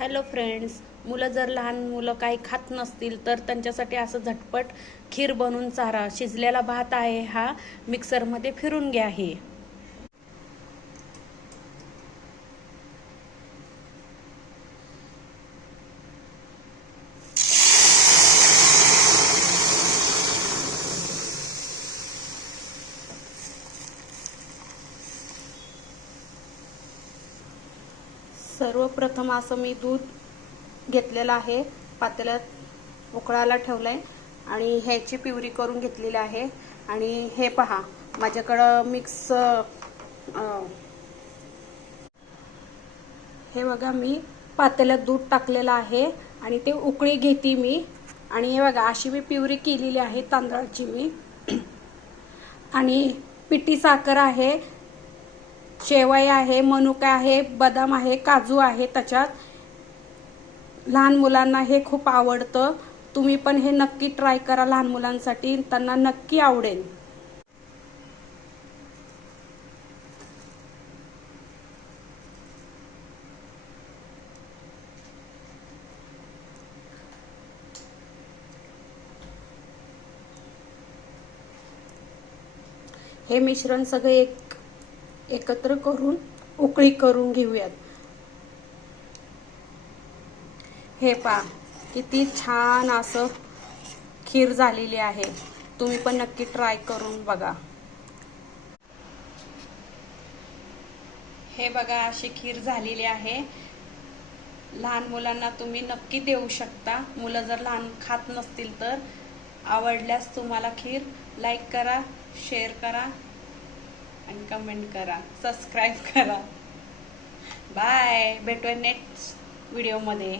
Hello friends, जर लहान मुलं काही खात नसतील तर त्यांच्यासाठी असं झटपट खीर बनवून चारा. शिजलेला भात आहे हा मिक्सरमध्ये फिरून घ्या. हे सर्वप्रथम असं मी दूध घेतलेलं आहे, पातेल्यात उकळायला ठेवलंय आणि ह्याची प्युरी करून घेतलेली आहे. आणि हे पहा, माझ्याकडं हे बघा, मी पातेल्यात दूध टाकलेलं आहे आणि ते उकळी घेते मी. आणि हे बघा, अशी मी प्युरी केलेली आहे तांदळाची मी. आणि पिठी साखर आहे, शेवई आहे, मनुका आहे, बदाम आहे, काजू आहे त्याच्यात. लहान मुलांना हे खूप आवडतं. तुम्ही पण हे नक्की ट्राय करा लहान मुलांसाठी, त्यांना नक्की आवडेल. हे मिश्रण सगळे एकत्र करून उकळी करून घेऊयात. हे पहा, किती छान असं खीर झालेली आहे. तुम्ही पण नक्की ट्राय करून बघा. हे बघा, अशी खीर झालेली आहे. लहान मुलांना तुम्ही नक्की देऊ शकता. मुलं जर लहान खात नसतील तर. आवडल्यास तुम्हाला खीर लाईक करा, शेअर करा आणि कमेंट करा, सबस्क्राईब करा. बाय, भेटूया नेक्स्ट व्हिडिओमध्ये.